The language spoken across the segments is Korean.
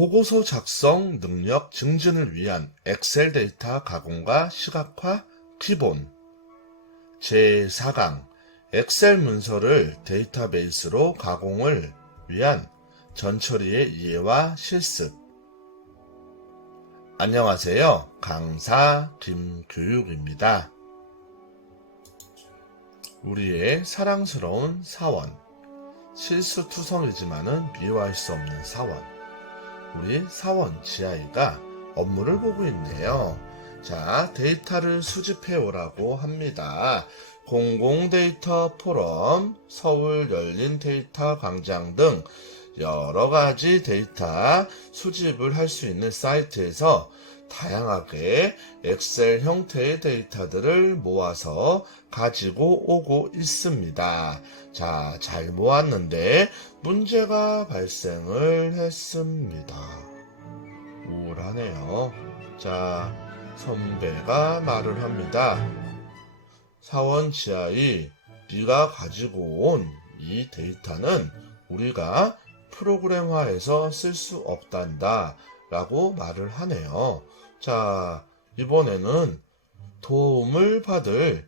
보고서 작성 능력 증진을 위한 엑셀 데이터 가공과 시각화 기본 제4강 엑셀 문서를 데이터베이스로 가공을 위한 전처리의 이해와 실습. 안녕하세요. 강사 김교육입니다. 우리의 사랑스러운 사원, 실수투성이지만은 미워할 수 없는 사원, 우리 사원 지아이가 업무를 보고 있네요. 자, 데이터를 수집해 오라고 합니다. 공공데이터 포럼, 서울 열린 데이터 광장 등 여러가지 데이터 수집을 할 수 있는 사이트에서 다양하게 엑셀 형태의 데이터들을 모아서 가지고 오고 있습니다. 자, 잘 모았는데 문제가 발생을 했습니다. 우울하네요. 자, 선배가 말을 합니다. 사원 지아이, 네가 가지고 온 이 데이터는 우리가 프로그램화해서 쓸 수 없단다 라고 말을 하네요. 자, 이번에는 도움을 받을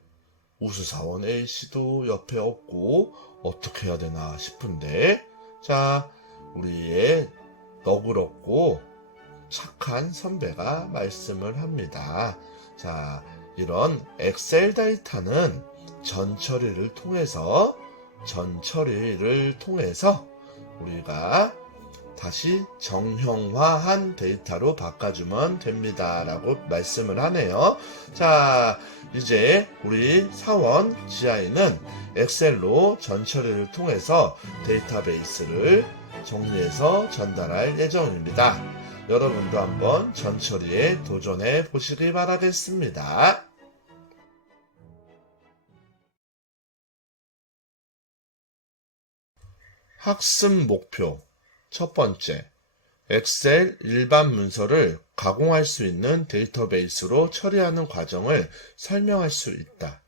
우수사원 A씨도 옆에 없고 어떻게 해야 되나 싶은데, 자, 우리의 너그럽고 착한 선배가 말씀을 합니다. 자, 이런 엑셀 데이터는 전처리를 통해서 우리가 다시 정형화한 데이터로 바꿔주면 됩니다 라고 말씀을 하네요. 자, 이제 우리 사원 지아이는 엑셀로 전처리를 통해서 데이터베이스를 정리해서 전달할 예정입니다. 여러분도 한번 전처리에 도전해 보시기 바라겠습니다. 학습 목표 첫 번째, 엑셀 일반 문서를 가공할 수 있는 데이터베이스로 처리하는 과정을 설명할 수 있다.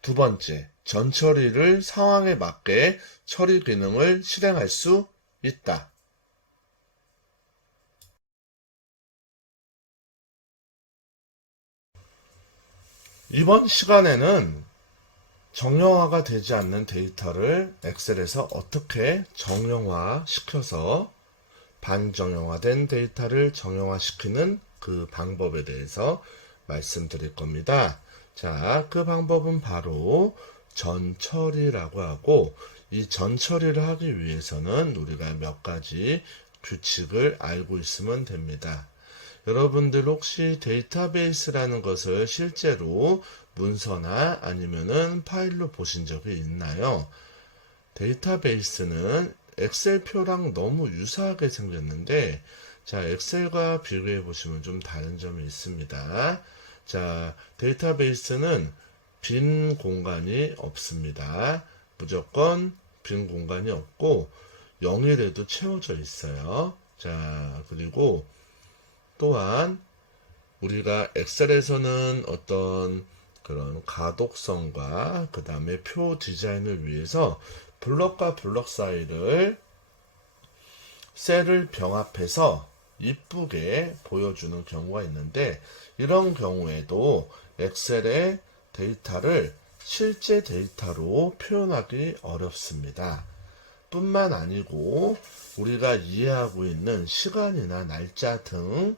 두 번째, 전처리를 상황에 맞게 처리 기능을 실행할 수 있다. 이번 시간에는 정형화가 되지 않는 데이터를 엑셀에서 어떻게 정형화 시켜서 반정형화된 데이터를 정형화시키는 그 방법에 대해서 말씀드릴 겁니다. 자, 그 방법은 바로 전처리라고 하고, 이 전처리를 하기 위해서는 우리가 몇 가지 규칙을 알고 있으면 됩니다. 여러분들 혹시 데이터베이스라는 것을 실제로 문서나 아니면은 파일로 보신 적이 있나요? 데이터베이스는 엑셀표랑 너무 유사하게 생겼는데, 자, 엑셀과 비교해 보시면 좀 다른 점이 있습니다. 자, 데이터베이스는 빈 공간이 없습니다. 무조건 빈 공간이 없고 0일에도 채워져 있어요. 자, 그리고 또한 우리가 엑셀에서는 어떤 그런 가독성과 그 다음에 표 디자인을 위해서 블럭과 블럭 사이를 셀을 병합해서 이쁘게 보여주는 경우가 있는데, 이런 경우에도 엑셀의 데이터를 실제 데이터로 표현하기 어렵습니다. 뿐만 아니고 우리가 이해하고 있는 시간이나 날짜 등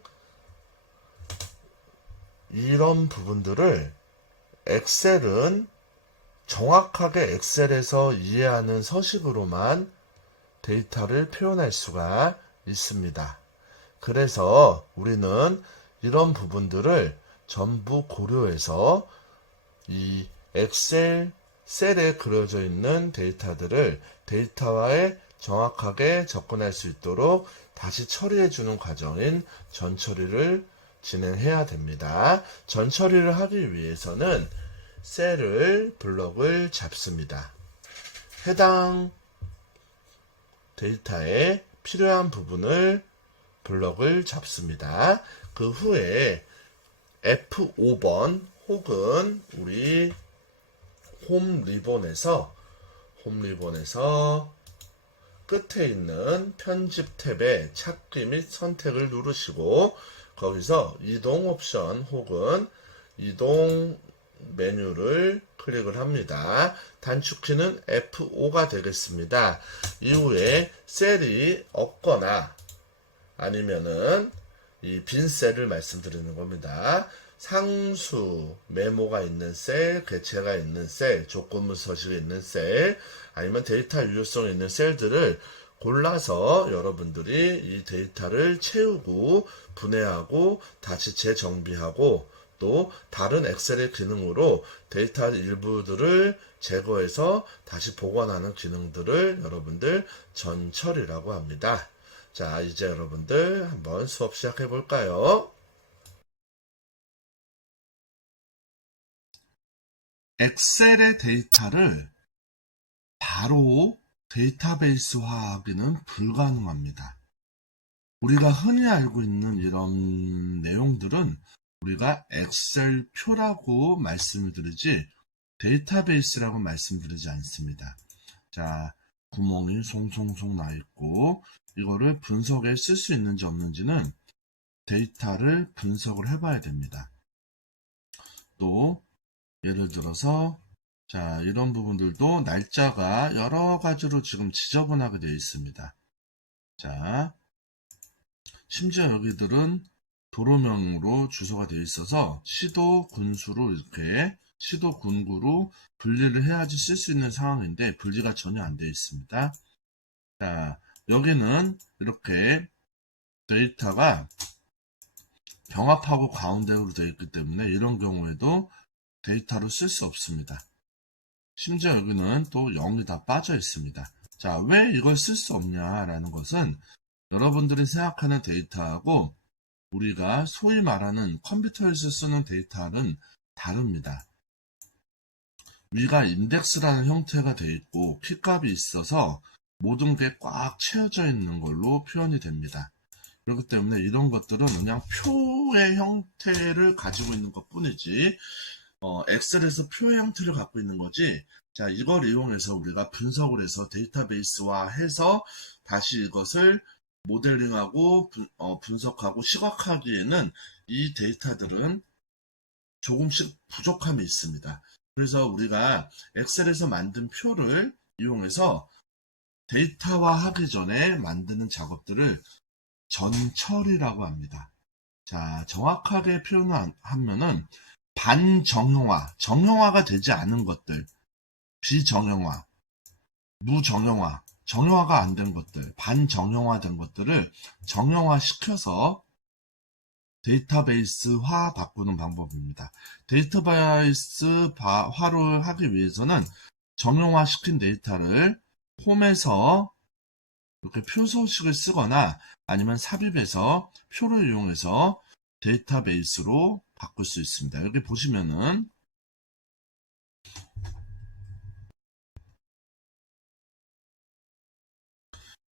이런 부분들을 엑셀은 정확하게 엑셀에서 이해하는 서식으로만 데이터를 표현할 수가 있습니다. 그래서 우리는 이런 부분들을 전부 고려해서 이 엑셀 셀에 그려져 있는 데이터들을 데이터화에 정확하게 접근할 수 있도록 다시 처리해주는 과정인 전처리를 진행해야 됩니다. 전처리를 하기 위해서는 셀을 블럭을 잡습니다. 해당 데이터에 필요한 부분을 블럭을 잡습니다. 그 후에 F5번 혹은 우리 홈 리본에서 끝에 있는 편집 탭에 찾기 및 선택을 누르시고 거기서 이동 옵션 혹은 이동 메뉴를 클릭을 합니다. 단축키는 F5가 되겠습니다. 이후에 셀이 없거나 아니면은 이 빈 셀을 말씀드리는 겁니다. 상수 메모가 있는 셀, 객체가 있는 셀, 조건부 서식이 있는 셀, 아니면 데이터 유효성이 있는 셀들을 골라서 여러분들이 이 데이터를 채우고 분해하고 다시 재정비하고 또 다른 엑셀의 기능으로 데이터 일부들을 제거해서 다시 복원하는 기능들을 여러분들 전처리라고 합니다. 자, 이제 여러분들 한번 수업 시작해 볼까요? 엑셀의 데이터를 바로 데이터베이스화하기는 불가능합니다. 우리가 흔히 알고 있는 이런 내용들은 우리가 엑셀표라고 말씀을 드리지 데이터베이스라고 말씀드리지 않습니다. 자, 구멍이 송송송 나 있고 이거를 분석에 쓸 수 있는지 없는지는 데이터를 분석을 해봐야 됩니다. 또 예를 들어서 자, 이런 부분들도 날짜가 여러 가지로 지금 지저분하게 되어 있습니다. 자, 심지어 여기들은 도로명으로 주소가 되어 있어서 시도 군수로 이렇게 시도 군구로 분리를 해야지 쓸 수 있는 상황인데 분리가 전혀 안 되어 있습니다. 자, 여기는 이렇게 데이터가 병합하고 가운데로 되어 있기 때문에 이런 경우에도 데이터로 쓸 수 없습니다. 심지어 여기는 또 0이 다 빠져 있습니다. 자, 왜 이걸 쓸 수 없냐라는 것은 여러분들이 생각하는 데이터하고 우리가 소위 말하는 컴퓨터에서 쓰는 데이터는 다릅니다. 위가 인덱스라는 형태가 되어 있고 키값이 있어서 모든 게 꽉 채워져 있는 걸로 표현이 됩니다. 그렇기 때문에 이런 것들은 그냥 표의 형태를 가지고 있는 것 뿐이지 엑셀에서 표의 형태를 갖고 있는 거지. 자, 이걸 이용해서 우리가 분석을 해서 데이터베이스화 해서 다시 이것을 모델링하고 분석하고 시각화하기에는 이 데이터들은 조금씩 부족함이 있습니다. 그래서 우리가 엑셀에서 만든 표를 이용해서 데이터화 하기 전에 만드는 작업들을 전처리라고 합니다. 자, 정확하게 표현하면은 반정형화, 정형화가 되지 않은 것들, 비정형화, 무정형화, 정형화가 안 된 것들, 반정형화된 것들을 정형화시켜서 데이터베이스화 바꾸는 방법입니다. 데이터베이스화를 하기 위해서는 정형화시킨 데이터를 폼에서 이렇게 표소식을 쓰거나 아니면 삽입해서 표를 이용해서 데이터베이스로 바꿀 수 있습니다. 여기 보시면은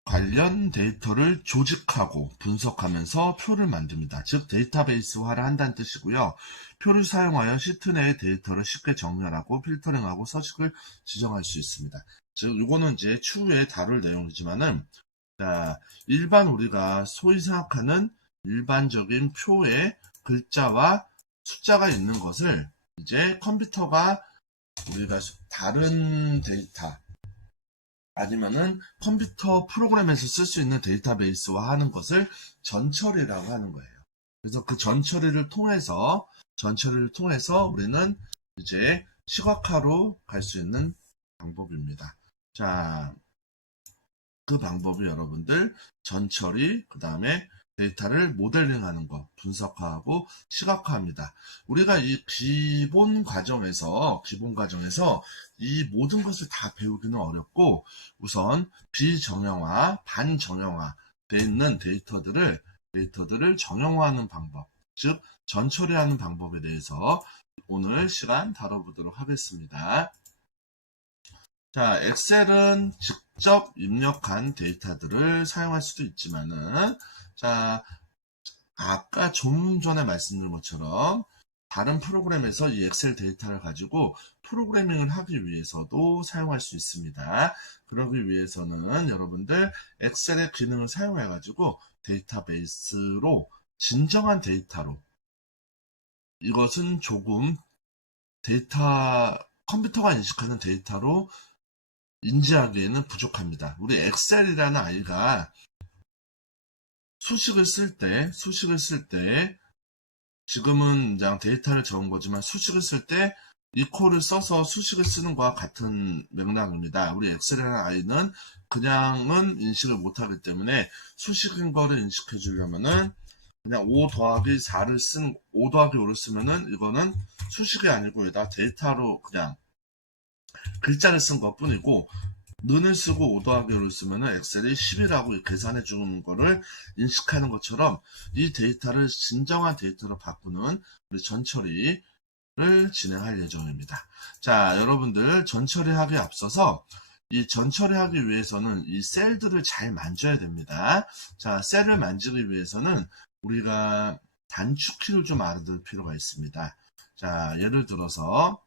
관련 데이터를 조직하고 분석하면서 표를 만듭니다. 즉 데이터베이스화를 한다는 뜻이고요. 표를 사용하여 시트 내의 데이터를 쉽게 정렬하고 필터링하고 서식을 지정할 수 있습니다. 즉 이거는 이제 추후에 다룰 내용이지만은 자, 일반 우리가 소위 생각하는 일반적인 표에 글자와 숫자가 있는 것을 이제 컴퓨터가 우리가 다른 데이터 아니면은 컴퓨터 프로그램에서 쓸 수 있는 데이터베이스화 하는 것을 전처리라고 하는 거예요. 그래서 그 전처리를 통해서 우리는 이제 시각화로 갈 수 있는 방법입니다. 자, 그 방법이 여러분들 전처리, 그 다음에 데이터를 모델링하는 것, 분석하고 시각화합니다. 우리가 이 기본 과정에서 이 모든 것을 다 배우기는 어렵고 우선 비정형화, 반정형화 되어 있는 데이터들을 정형화하는 방법, 즉 전처리하는 방법에 대해서 오늘 시간 다뤄보도록 하겠습니다. 자, 엑셀은 직접 입력한 데이터들을 사용할 수도 있지만은 자, 아까 좀 전에 말씀드린 것처럼 다른 프로그램에서 이 엑셀 데이터를 가지고 프로그래밍을 하기 위해서도 사용할 수 있습니다. 그러기 위해서는 여러분들 엑셀의 기능을 사용해 가지고 데이터베이스로 진정한 데이터로, 이것은 조금 데이터, 컴퓨터가 인식하는 데이터로 인지하기에는 부족합니다. 우리 엑셀이라는 아이가 수식을 쓸 때 지금은 그냥 데이터를 적은 거지만 수식을 쓸 때 이퀄을 써서 수식을 쓰는 것과 같은 맥락입니다. 우리 엑셀이라는 아이는 그냥은 인식을 못하기 때문에 수식인 거를 인식해 주려면은 그냥 5 더하기 4를 5 더하기 5를 쓰면은 이거는 수식이 아니고 여기다 데이터로 그냥 글자를 쓴 것 뿐이고, 는을 쓰고 5 더하기 5를 쓰면은 엑셀이 10이라고 계산해 주는 거를 인식하는 것처럼 이 데이터를 진정한 데이터로 바꾸는 우리 전처리를 진행할 예정입니다. 자, 여러분들 전처리하기에 앞서서 이 전처리하기 위해서는 이 셀들을 잘 만져야 됩니다. 자, 셀을 만지기 위해서는 우리가 단축키를 좀 알아둘 필요가 있습니다. 자, 예를 들어서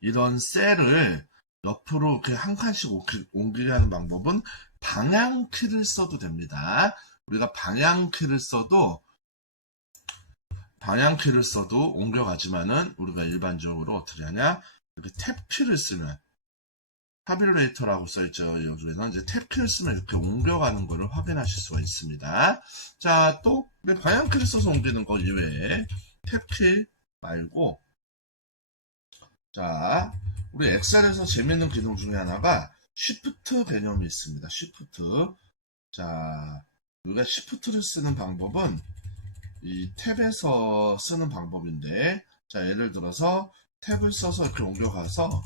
이런 셀을 옆으로 이렇게 한 칸씩 옮기게 하는 방법은 방향키를 써도 됩니다. 우리가 방향키를 써도 옮겨가지만은 우리가 일반적으로 어떻게 하냐, 이렇게 탭키를 쓰면, 타뷸레이터라고 써있죠. 여기에는 이제 탭키를 쓰면 이렇게 옮겨가는 것을 확인하실 수가 있습니다. 자, 또 방향키를 써서 옮기는 거 이외에 탭키 말고, 자, 우리 엑셀에서 재밌는 기능 중에 하나가 쉬프트 개념이 있습니다. 쉬프트. 자, 우리가 쉬프트를 쓰는 방법은 이 탭에서 쓰는 방법인데, 자, 예를 들어서 탭을 써서 이렇게 옮겨가서,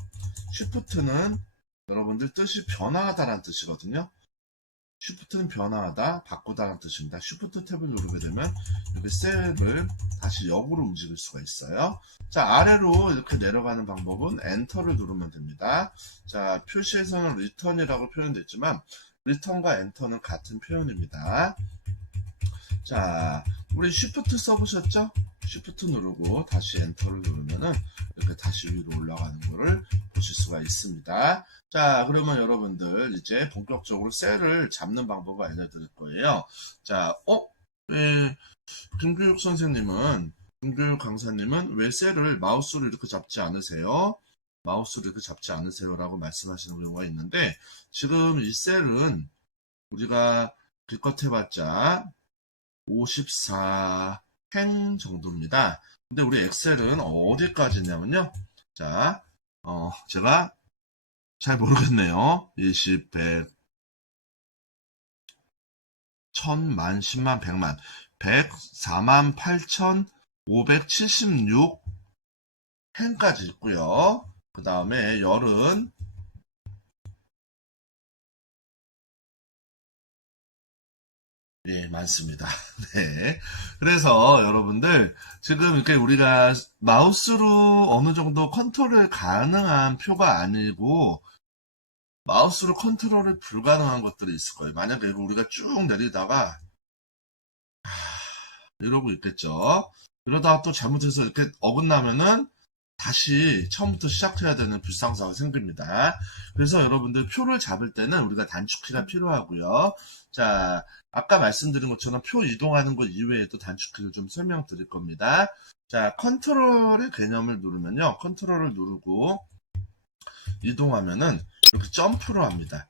쉬프트는 여러분들 뜻이 변화하다라는 뜻이거든요. 쉬프트는 변화하다, 바꾸다라는 뜻입니다. 쉬프트 탭을 누르게 되면 이렇게 셀을 다시 역으로 움직일 수가 있어요. 자, 아래로 이렇게 내려가는 방법은 엔터를 누르면 됩니다. 자, 표시에서는 리턴이라고 표현됐지만 리턴과 엔터는 같은 표현입니다. 자, 우리 쉬프트 써보셨죠? 쉬프트 누르고 다시 엔터를 누르면은 이렇게 다시 위로 올라가는 거를 보실 수가 있습니다. 자, 그러면 여러분들 이제 본격적으로 셀을 잡는 방법을 알려드릴 거예요. 자, 왜 김교육 선생님은, 김교육 강사님은 왜 셀을 마우스로 이렇게 잡지 않으세요? 마우스로 이렇게 잡지 않으세요? 라고 말씀하시는 경우가 있는데, 지금 이 셀은 우리가 기껏 해봤자 54행 정도입니다. 근데 우리 엑셀은 어디까지냐면요. 자, 제가 잘 모르겠네요. 20, 100, 1000만, 10만, 100만. 104만 8,576 행까지 있고요. 그 다음에 열은 예, 많습니다. 네. 그래서 여러분들, 지금 이렇게 우리가 마우스로 어느 정도 컨트롤 가능한 표가 아니고, 마우스로 컨트롤이 불가능한 것들이 있을 거예요. 만약에 우리가 쭉 내리다가, 이러고 있겠죠. 이러다가 또 잘못해서 이렇게 어긋나면은, 다시 처음부터 시작해야 되는 불상사가 생깁니다. 그래서 여러분들 표를 잡을 때는 우리가 단축키가 필요하고요. 자, 아까 말씀드린 것처럼 표 이동하는 것 이외에도 단축키를 좀 설명드릴 겁니다. 자, 컨트롤의 개념을 누르면요. 컨트롤을 누르고 이동하면은 이렇게 점프를 합니다.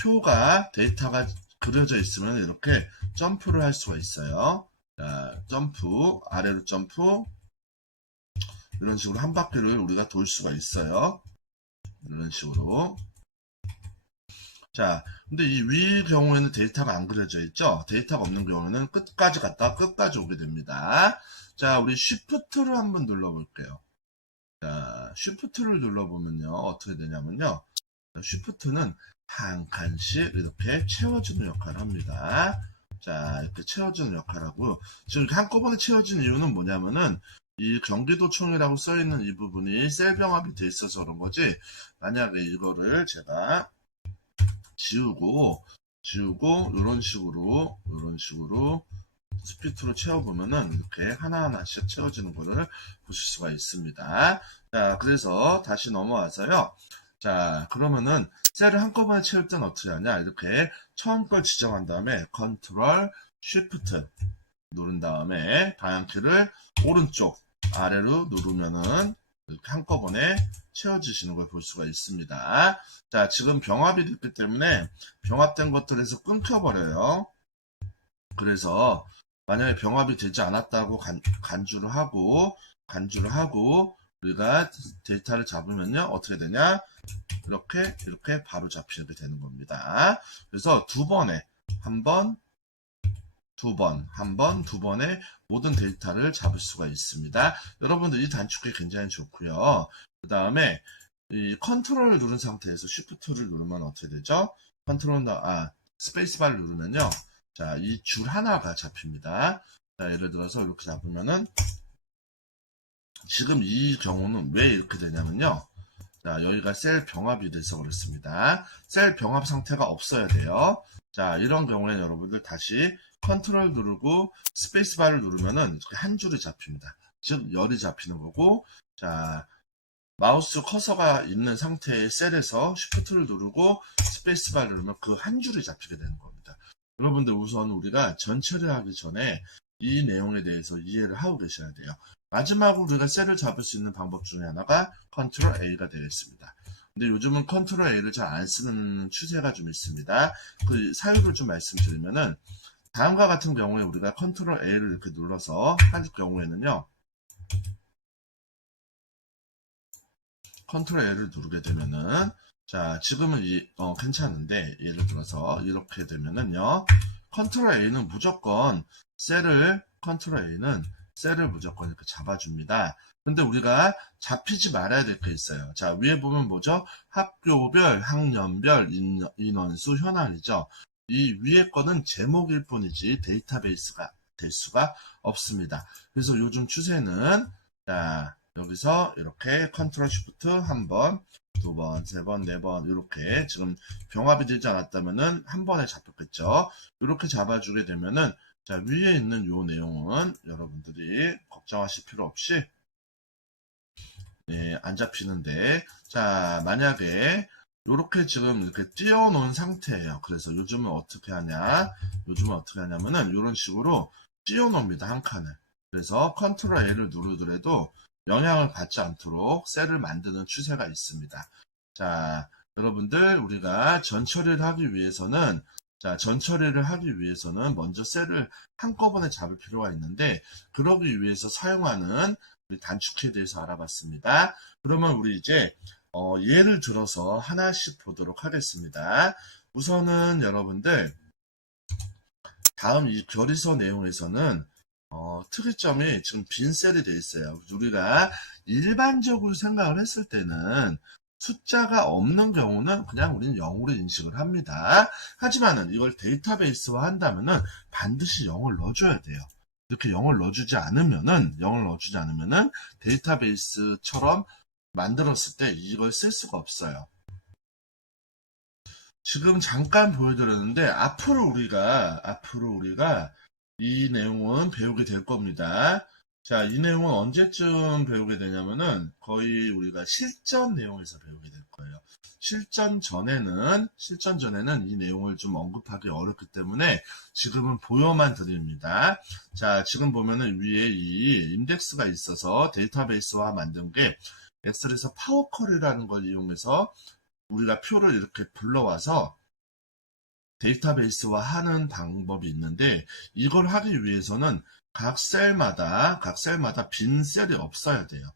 표가, 데이터가 그려져 있으면 이렇게 점프를 할 수가 있어요. 자, 점프, 아래로 점프, 이런 식으로 한 바퀴를 우리가 돌 수가 있어요. 이런 식으로. 자, 근데 이 위 경우에는 데이터가 안 그려져 있죠? 데이터가 없는 경우에는 끝까지 갔다 끝까지 오게 됩니다. 자, 우리 쉬프트를 한번 눌러볼게요. 자, 쉬프트를 눌러보면요. 어떻게 되냐면요. 쉬프트는 한 칸씩 이렇게 채워주는 역할을 합니다. 자, 이렇게 채워주는 역할을 하고, 지금 이렇게 한꺼번에 채워진 이유는 뭐냐면은, 이 경기도청이라고 써있는 이 부분이 셀 병합이 돼 있어서 그런 거지, 만약에 이거를 제가 지우고, 이런 식으로, 스피트로 채워보면은 이렇게 하나하나씩 채워지는 거를 보실 수가 있습니다. 자, 그래서 다시 넘어와서요. 자, 그러면은 셀을 한꺼번에 채울 때는 어떻게 하냐? 이렇게 처음 걸 지정한 다음에 컨트롤 쉬프트 누른 다음에 방향키를 오른쪽 아래로 누르면은 이렇게 한꺼번에 채워지시는 걸 볼 수가 있습니다. 자, 지금 병합이 됐기 때문에 병합된 것들에서 끊겨버려요. 그래서 만약에 병합이 되지 않았다고 간주를 하고 우리가 데이터를 잡으면요 어떻게 되냐, 이렇게 바로 잡히게 되는 겁니다. 그래서 두 번에 한 번, 두 번의 모든 데이터를 잡을 수가 있습니다. 여러분들 이 단축키 굉장히 좋고요. 그 다음에 이 컨트롤을 누른 상태에서 쉬프트를 누르면 어떻게 되죠? 스페이스바를 누르면요. 자, 이 줄 하나가 잡힙니다. 자, 예를 들어서 이렇게 잡으면은 지금 이 경우는 왜 이렇게 되냐면요. 자, 여기가 셀 병합이 돼서 그렇습니다. 셀 병합 상태가 없어야 돼요. 자, 이런 경우에는 여러분들 다시 컨트롤 누르고 스페이스바를 누르면은 이렇게 한 줄이 잡힙니다. 즉 열이 잡히는 거고, 자, 마우스 커서가 있는 상태의 셀에서 쉬프트를 누르고 스페이스바를 누르면 그 한 줄이 잡히게 되는 겁니다. 여러분들 우선 우리가 전체를 하기 전에 이 내용에 대해서 이해를 하고 계셔야 돼요. 마지막으로 우리가 셀을 잡을 수 있는 방법 중에 하나가 컨트롤 A가 되겠습니다. 근데 요즘은 컨트롤 A를 잘 안 쓰는 추세가 좀 있습니다. 그 사유를 좀 말씀드리면은 다음과 같은 경우에 우리가 컨트롤 A를 이렇게 눌러서 할 경우에는요. 컨트롤 L을 누르게 되면은 자, 지금은 괜찮은데 예를 들어서 이렇게 되면은요. 컨트롤 A는 무조건 컨트롤 A는 셀을 무조건 이렇게 잡아줍니다. 근데 우리가 잡히지 말아야 될 게 있어요. 자, 위에 보면 뭐죠? 학교별, 학년별, 인원수, 현황이죠. 이 위에 거는 제목일 뿐이지 데이터베이스가 될 수가 없습니다. 그래서 요즘 추세는 자, 여기서 이렇게 컨트롤 쉬프트 한 번, 두 번, 세 번, 네 번 이렇게 지금 병합이 되지 않았다면은 한 번에 잡혔겠죠. 이렇게 잡아주게 되면은 자, 위에 있는 요 내용은 여러분들이 걱정하실 필요 없이 안 잡히는데, 자, 만약에 이렇게 지금 이렇게 띄워놓은 상태예요. 그래서 요즘은 어떻게 하냐면은 이런 식으로 띄워놓습니다. 한 칸을. 그래서 컨트롤 A를 누르더라도 영향을 받지 않도록 셀을 만드는 추세가 있습니다. 자, 여러분들 우리가 전처리를 하기 위해서는 먼저 셀을 한꺼번에 잡을 필요가 있는데, 그러기 위해서 사용하는 단축키에 대해서 알아봤습니다. 그러면 우리 이제 예를 들어서 하나씩 보도록 하겠습니다. 우선은 여러분들 다음 이 결의서 내용에서는 특이점이 지금 빈 셀이 되어 있어요. 우리가 일반적으로 생각을 했을 때는 숫자가 없는 경우는 그냥 우리는 0으로 인식을 합니다. 하지만은 이걸 데이터베이스화 한다면은 반드시 0을 넣어줘야 돼요. 이렇게 0을 넣어주지 않으면은 데이터베이스처럼 만들었을 때 이걸 쓸 수가 없어요. 지금 잠깐 보여드렸는데 앞으로 우리가 이 내용은 배우게 될 겁니다. 자, 이 내용은 언제쯤 배우게 되냐면은 거의 우리가 실전 내용에서 배우게 될 거예요. 실전 전에는 이 내용을 좀 언급하기 어렵기 때문에 지금은 보여만 드립니다. 자, 지금 보면은 위에 이 인덱스가 있어서 데이터베이스화 만든 게 엑셀에서 파워쿼리라는 걸 이용해서 우리가 표를 이렇게 불러와서 데이터베이스화 하는 방법이 있는데, 이걸 하기 위해서는 각 셀마다 빈 셀이 없어야 돼요.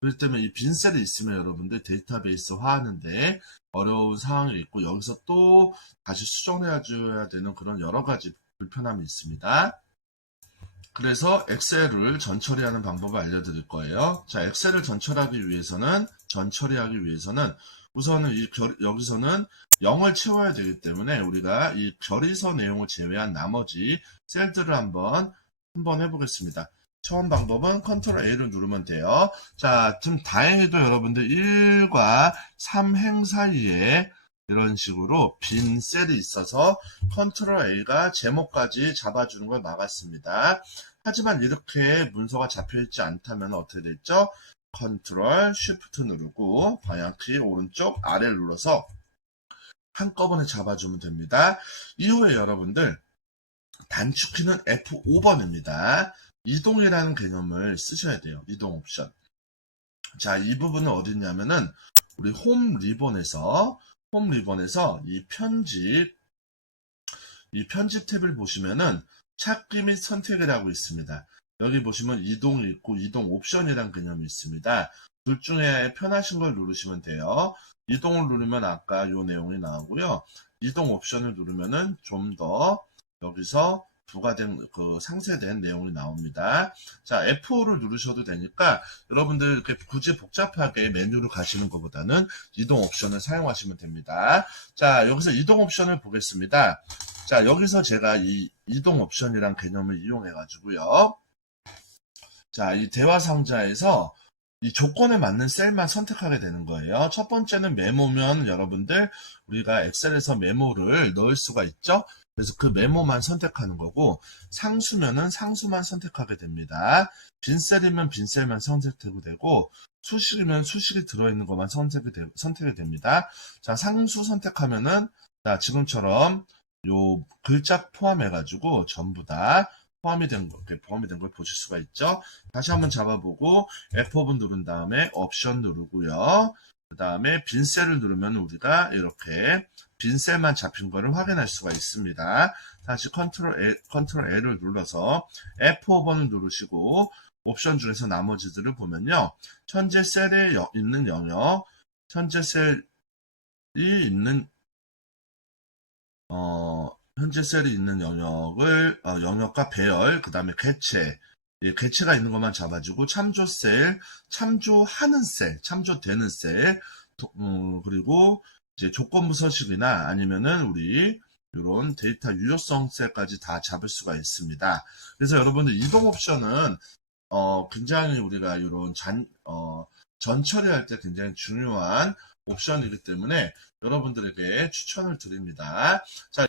그렇기 때문에 이 빈 셀이 있으면 여러분들 데이터베이스화 하는데 어려운 상황이 있고, 여기서 또 다시 수정해 줘야 되는 그런 여러 가지 불편함이 있습니다. 그래서 엑셀을 전처리하는 방법을 알려드릴 거예요. 자, 엑셀을 전처리하기 위해서는 우선은 여기서는 0을 채워야 되기 때문에 우리가 이 결의서 내용을 제외한 나머지 셀들을 한번 해보겠습니다. 처음 방법은 컨트롤 A를 누르면 돼요. 자, 좀 다행히도 여러분들 1과 3행 사이에 이런 식으로 빈 셀이 있어서 컨트롤 A가 제목까지 잡아주는 걸 막았습니다. 하지만 이렇게 문서가 잡혀있지 않다면 어떻게 됐죠? 컨트롤 쉬프트 누르고 방향키 오른쪽 아래를 눌러서 한꺼번에 잡아주면 됩니다. 이후에 여러분들 단축키는 F5번입니다. 이동이라는 개념을 쓰셔야 돼요. 이동 옵션. 자, 이 부분은 어디 있냐면은 우리 홈 리본에서 이 편집 탭을 보시면은 찾기 및 선택이라고 있습니다. 여기 보시면 이동이 있고 이동 옵션이라는 개념이 있습니다. 둘 중에 편하신 걸 누르시면 돼요. 이동을 누르면 아까 요 내용이 나오고요. 이동 옵션을 누르면은 좀 더 여기서 부가된 상세된 내용이 나옵니다. 자, F5를 누르셔도 되니까 여러분들 이렇게 굳이 복잡하게 메뉴로 가시는 것보다는 이동 옵션을 사용하시면 됩니다. 자, 여기서 이동 옵션을 보겠습니다. 자, 여기서 제가 이 이동 옵션이란 개념을 이용해 가지고요. 자, 이 대화 상자에서 이 조건에 맞는 셀만 선택하게 되는 거예요. 첫 번째는 메모면 여러분들 우리가 엑셀에서 메모를 넣을 수가 있죠. 그래서 그 메모만 선택하는 거고, 상수면은 상수만 선택하게 됩니다. 빈셀이면 빈셀만 선택이 되고, 수식이면 수식이 들어있는 것만 선택이 됩니다. 자, 상수 선택하면은 자, 지금처럼 요 글자 포함해가지고 전부 다 포함이 된 걸 보실 수가 있죠. 다시 한번 잡아보고 F5번 누른 다음에 옵션 누르고요. 그 다음에 빈셀을 누르면 우리가 이렇게 빈셀만 잡힌 거를 확인할 수가 있습니다. 다시 컨트롤 L을 눌러서 F5번을 누르시고 옵션 중에서 나머지들을 보면요. 현재 셀에 있는 영역, 현재 셀이 있는 현재 셀이 있는 영역을 영역과 배열, 그 다음에 개체, 개체가 있는 것만 잡아주고 참조 셀, 참조하는 셀, 참조되는 셀, 그리고 이제 조건부 서식이나 아니면은 우리 이런 데이터 유효성 셀까지 다 잡을 수가 있습니다. 그래서 여러분들 이동 옵션은 굉장히 우리가 이런 전 처리할 때 굉장히 중요한 옵션이기 때문에 여러분들에게 추천을 드립니다. 자,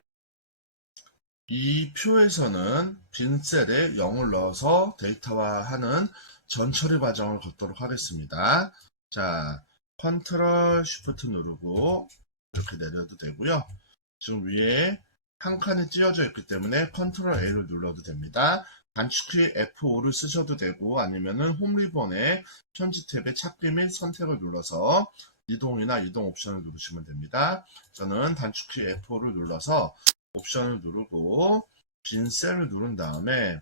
이 표에서는 빈 셀에 0을 넣어서 데이터화하는 전 처리 과정을 걷도록 하겠습니다. 자, 컨트롤 쉬프트 누르고 이렇게 내려도 되고요. 지금 위에 한 칸이 띄어져 있기 때문에 컨트롤 A를 눌러도 됩니다. 단축키 F5를 쓰셔도 되고 아니면은 홈 리본의 편집 탭의 찾기 및 선택을 눌러서 이동이나 이동 옵션을 누르시면 됩니다. 저는 단축키 F5를 눌러서 옵션을 누르고 빈 셀을 누른 다음에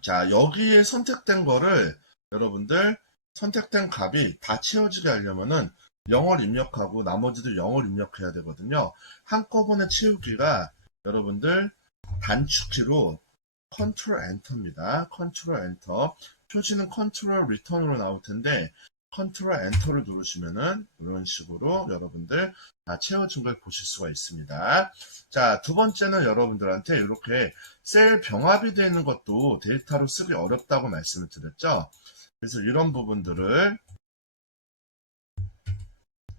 자, 여기에 선택된 거를 여러분들 선택된 값이 다 채워지게 하려면은 0을 입력하고 나머지도 0을 입력해야 되거든요. 한꺼번에 채우기가 여러분들 단축키로 컨트롤 엔터입니다. 컨트롤 엔터. 표지는 컨트롤 리턴으로 나올 텐데 컨트롤 엔터를 누르시면은 이런 식으로 여러분들 다 채워진 걸 보실 수가 있습니다. 자, 두 번째는 여러분들한테 이렇게 셀 병합이 되어 있는 것도 데이터로 쓰기 어렵다고 말씀을 드렸죠. 그래서 이런 부분들을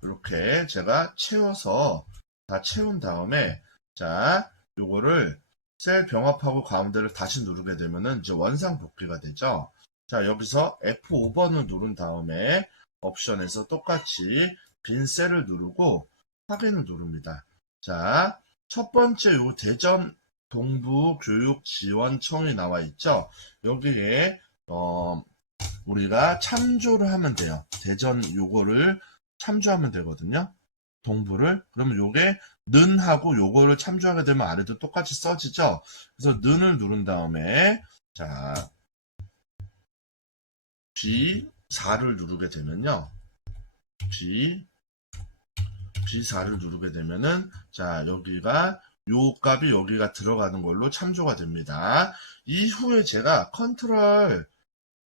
이렇게 제가 채워서 다 채운 다음에 자, 요거를 셀 병합하고 가운데를 다시 누르게 되면은 이제 원상 복귀가 되죠. 자, 여기서 F5번을 누른 다음에 옵션에서 똑같이 빈 셀을 누르고 확인을 누릅니다. 자, 첫 번째 요 대전 동부교육지원청이 나와 있죠. 여기에 우리가 참조를 하면 돼요. 대전 요거를 참조하면 되거든요. 동부를. 그러면 요게 는하고 요거를 참조하게 되면 아래도 똑같이 써지죠. 그래서 는을 누른 다음에 자 B4를 누르게 되면요. B4를 누르게 되면은 자 여기가 요 값이 여기가 들어가는 걸로 참조가 됩니다. 이후에 제가 컨트롤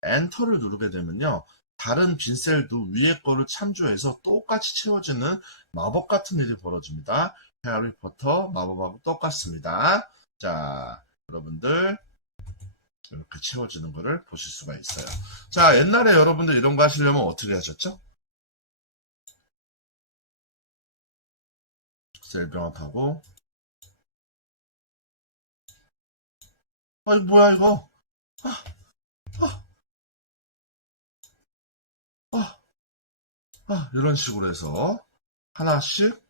엔터를 누르게 되면요. 다른 빈셀도 위에 거를 참조해서 똑같이 채워지는 마법 같은 일이 벌어집니다. 해리포터 마법하고 똑같습니다. 자, 여러분들 이렇게 채워지는 거를 보실 수가 있어요. 자, 옛날에 여러분들 이런 거 하시려면 어떻게 하셨죠? 셀 병합하고. 아이 뭐야 이거. 아, 아, 아, 이런 식으로 해서 하나씩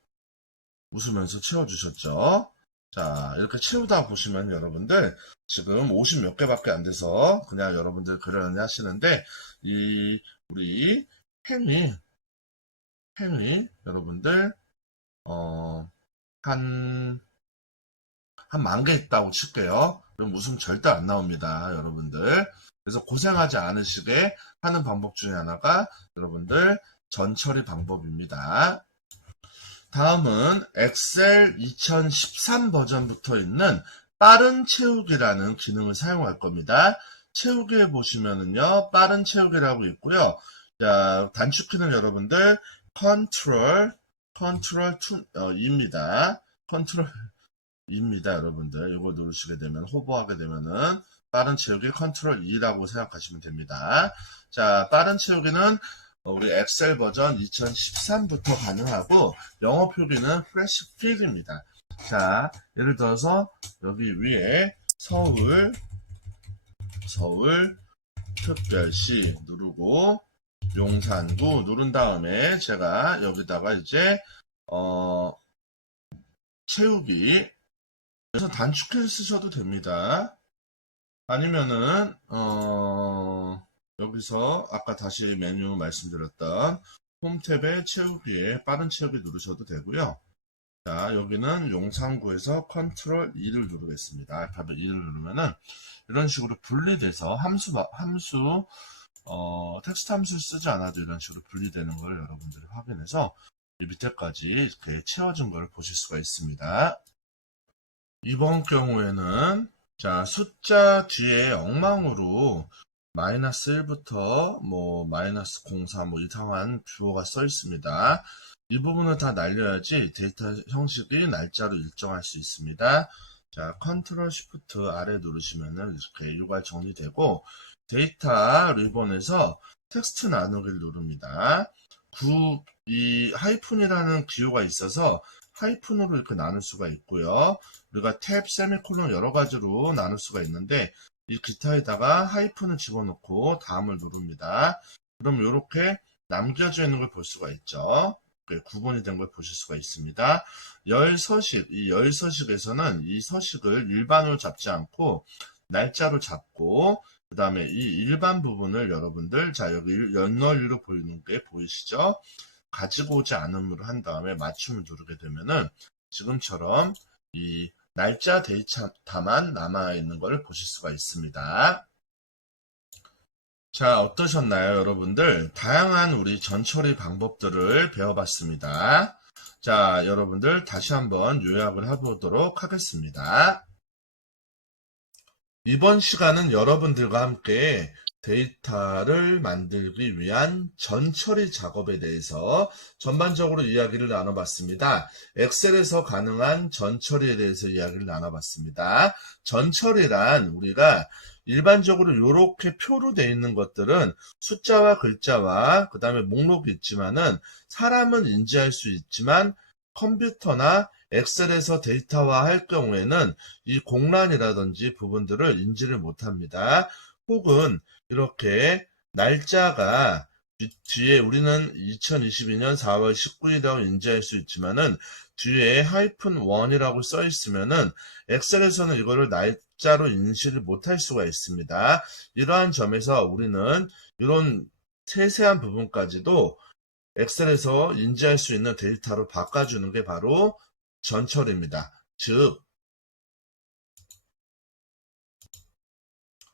웃으면서 채워주셨죠. 자, 이렇게 채우다 보시면 여러분들 지금 50 몇 개밖에 안 돼서 그냥 여러분들 그러려니 하시는데, 우리 펜이 여러분들 한 10,000개 있다고 칠게요. 그럼 웃음 절대 안 나옵니다, 여러분들. 그래서 고생하지 않으시게 하는 방법 중에 하나가 여러분들 전처리 방법입니다. 다음은 엑셀 2013 버전부터 있는 빠른 채우기라는 기능을 사용할 겁니다. 채우기에 보시면은요, 빠른 채우기라고 있고요. 자, 단축키는 여러분들 컨트롤 2입니다. 컨트롤 2입니다, 여러분들. 이거 누르시게 되면, 호버하게 되면은 빠른 채우기 컨트롤 2라고 생각하시면 됩니다. 자, 빠른 채우기는 우리 엑셀 버전 2013부터 가능하고, 영어 표기는 플래시 필입니다. 자, 예를 들어서 여기 위에 서울 특별시 누르고 용산구 누른 다음에 제가 여기다가 이제 채우기, 그래서 단축해서 쓰셔도 됩니다. 아니면은 여기서 아까 다시 메뉴 말씀드렸던 홈 탭에 채우기에 빠른 채우기 누르셔도 되고요. 자, 여기는 용산구에서 컨트롤 2를 누르겠습니다. 알파벳 2를 누르면은 이런 식으로 분리돼서 텍스트 함수 쓰지 않아도 이런 식으로 분리되는 걸 여러분들이 확인해서 이 밑에까지 이렇게 채워진 걸 보실 수가 있습니다. 이번 경우에는 자, 숫자 뒤에 엉망으로 -1부터 -04 이상한 주어가 써 있습니다. 이 부분을 다 날려야지 데이터 형식이 날짜로 일정할 수 있습니다. 자, 컨트롤 쉬프트 아래 누르시면은 이렇게 유괄 정리되고, 데이터 리본에서 텍스트 나누기를 누릅니다. 이 하이픈이라는 기호가 있어서 하이픈으로 이렇게 나눌 수가 있고요. 우리가 탭, 세미콜론 여러 가지로 나눌 수가 있는데, 이 기타에다가 하이픈을 집어넣고 다음을 누릅니다. 그럼 이렇게 남겨져 있는 걸 볼 수가 있죠. 구분이 된 걸 보실 수가 있습니다. 이 열서식에서는 이 서식을 일반으로 잡지 않고 날짜로 잡고, 그 다음에 이 일반 부분을 여러분들, 자, 여기 연널리로 보이는 게 보이시죠? 가지고 오지 않음으로 한 다음에 맞춤을 누르게 되면은 지금처럼 이 날짜 데이터만 남아있는 걸 보실 수가 있습니다. 자, 어떠셨나요, 여러분들? 다양한 우리 전처리 방법들을 배워봤습니다. 자, 여러분들 다시 한번 요약을 해보도록 하겠습니다. 이번 시간은 여러분들과 함께 데이터를 만들기 위한 전처리 작업에 대해서 전반적으로 이야기를 나눠봤습니다. 엑셀에서 가능한 전처리에 대해서 이야기를 나눠봤습니다. 전처리란 우리가 일반적으로 이렇게 표로 되어 있는 것들은 숫자와 글자와 그 다음에 목록이 있지만은 사람은 인지할 수 있지만 컴퓨터나 엑셀에서 데이터화 할 경우에는 이 공란이라든지 부분들을 인지를 못합니다. 혹은 이렇게 날짜가 뒤에 우리는 2022년 4월 19일이라고 인지할 수 있지만은 뒤에 하이픈 1이라고 써 있으면은 엑셀에서는 이거를 날짜로 인식을 못할 수가 있습니다. 이러한 점에서 우리는 이런 세세한 부분까지도 엑셀에서 인지할 수 있는 데이터로 바꿔주는 게 바로 전처리입니다. 즉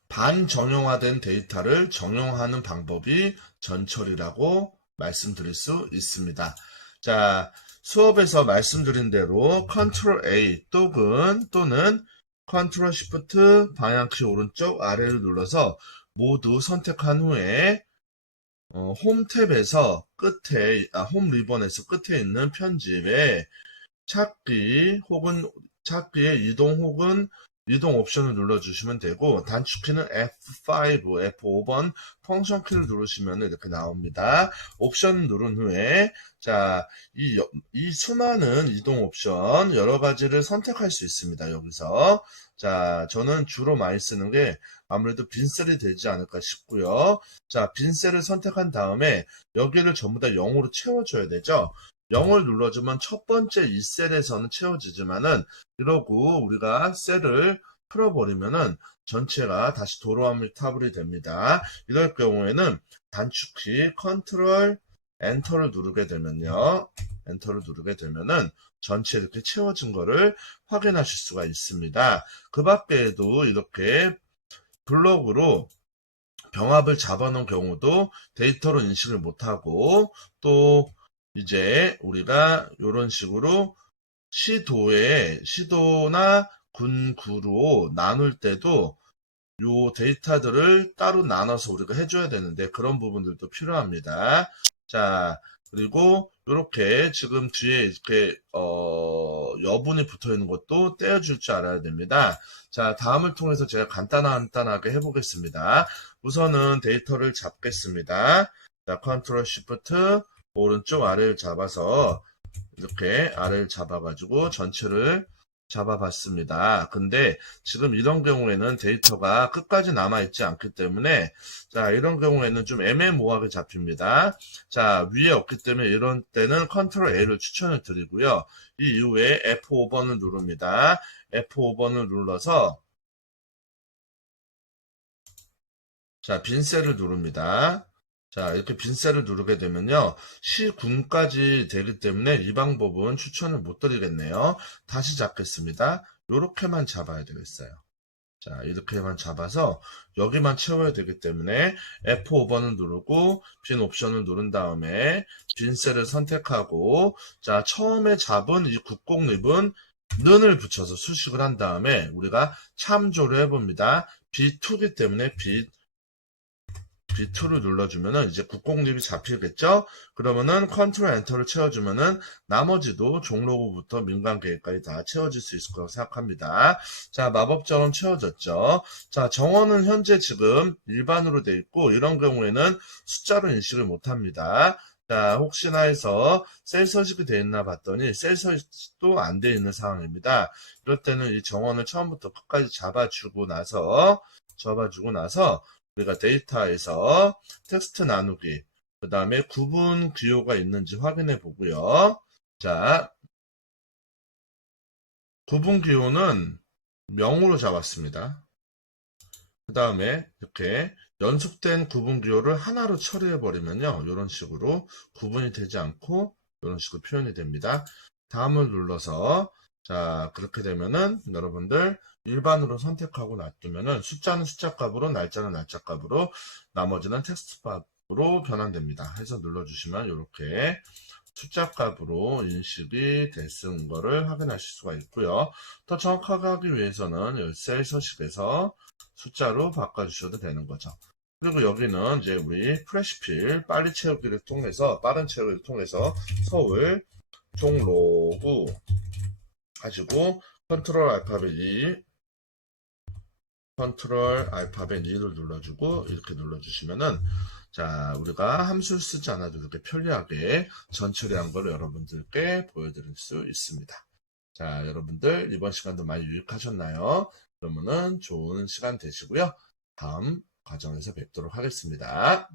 반정형화된 데이터를 정형화하는 방법이 전처리라고 말씀드릴 수 있습니다. 자, 수업에서 말씀드린 대로 컨트롤 A 또는 컨트롤 쉬프트 방향키 오른쪽 아래를 눌러서 모두 선택한 후에 홈 탭에서 홈 리본에서 끝에 있는 편집에 찾기의 이동 혹은 이동 옵션을 눌러주시면 되고, 단축키는 F5, F5번 펑션 키를 누르시면 이렇게 나옵니다. 옵션 누른 후에, 자, 이 수많은 이동 옵션 여러 가지를 선택할 수 있습니다. 여기서. 자, 저는 주로 많이 쓰는 게 아무래도 빈셀이 되지 않을까 싶고요. 자, 빈셀을 선택한 다음에 여기를 전부 다 0으로 채워줘야 되죠. 0을 눌러주면 첫 번째 이 셀에서는 채워지지만은 이러고 우리가 셀을 풀어버리면은 전체가 다시 도로아미 타블이 됩니다. 이럴 경우에는 단축키 컨트롤 엔터를 누르게 되면요. 엔터를 누르게 되면은 전체 이렇게 채워진 거를 확인하실 수가 있습니다. 그 밖에도 이렇게 블록으로 병합을 잡아놓은 경우도 데이터로 인식을 못하고 또 이제 우리가 이런 식으로 시도나 군구로 나눌 때도 요 데이터들을 따로 나눠서 우리가 해줘야 되는데 그런 부분들도 필요합니다. 자, 그리고 이렇게 지금 뒤에 이렇게 여분이 붙어 있는 것도 떼어줄 줄 알아야 됩니다. 자, 다음을 통해서 제가 간단하게 해보겠습니다. 우선은 데이터를 잡겠습니다. 자, 컨트롤 쉬프트 오른쪽 아래를 잡아서 이렇게 아래를 잡아가지고 전체를 잡아봤습니다. 근데 지금 이런 경우에는 데이터가 끝까지 남아있지 않기 때문에 자, 이런 경우에는 좀 애매모호하게 잡힙니다. 자, 위에 없기 때문에 이런 때는 컨트롤 A를 추천을 드리고요. 이 이후에 F5번을 누릅니다. F5번을 눌러서 자, 빈셀을 누릅니다. 자, 이렇게 빈셀을 누르게 되면요. 시군까지 되기 때문에 이 방법은 추천을 못 드리겠네요. 다시 잡겠습니다. 이렇게만 잡아야 되겠어요. 자, 이렇게만 잡아서 여기만 채워야 되기 때문에 F5번을 누르고 빈 옵션을 누른 다음에 빈셀을 선택하고 자, 처음에 잡은 이 국공립은 는을 붙여서 수식을 한 다음에 우리가 참조를 해봅니다. B2기 때문에 B2를 눌러주면은 이제 국공립이 잡히겠죠? 그러면은 컨트롤 엔터를 채워주면은 나머지도 종로구부터 민간계획까지 다 채워질 수 있을 거라고 생각합니다. 자, 마법처럼 채워졌죠? 자, 정원은 현재 지금 일반으로 돼 있고 이런 경우에는 숫자로 인식을 못합니다. 자, 혹시나 해서 셀 서식이 되어 있나 봤더니 셀 서식도 안 되어 있는 상황입니다. 이럴 때는 이 정원을 처음부터 끝까지 잡아주고 나서 우리가 데이터에서 텍스트 나누기, 그 다음에 구분 기호가 있는지 확인해 보고요. 자, 구분 기호는 0으로 잡았습니다. 그 다음에 이렇게 연속된 구분 기호를 하나로 처리해 버리면요. 이런 식으로 구분이 되지 않고 이런 식으로 표현이 됩니다. 다음을 눌러서 자, 그렇게 되면은 여러분들 일반으로 선택하고 놔두면은 숫자는 숫자 값으로 날짜는 날짜 값으로 나머지는 텍스트 값으로 변환됩니다. 해서 눌러주시면 이렇게 숫자 값으로 인식이 됐은 거를 확인하실 수가 있고요. 더 정확하게 하기 위해서는 셀 서식에서 숫자로 바꿔주셔도 되는 거죠. 그리고 여기는 이제 우리 프레시필 빠른 채우기를 통해서 서울 종로구 가지고 컨트롤 알파벳 2를 눌러주고 이렇게 눌러주시면은 자, 우리가 함수를 쓰지 않아도 이렇게 편리하게 전처리한 걸 여러분들께 보여드릴 수 있습니다. 자, 여러분들 이번 시간도 많이 유익하셨나요? 그러면은 좋은 시간 되시고요. 다음 과정에서 뵙도록 하겠습니다.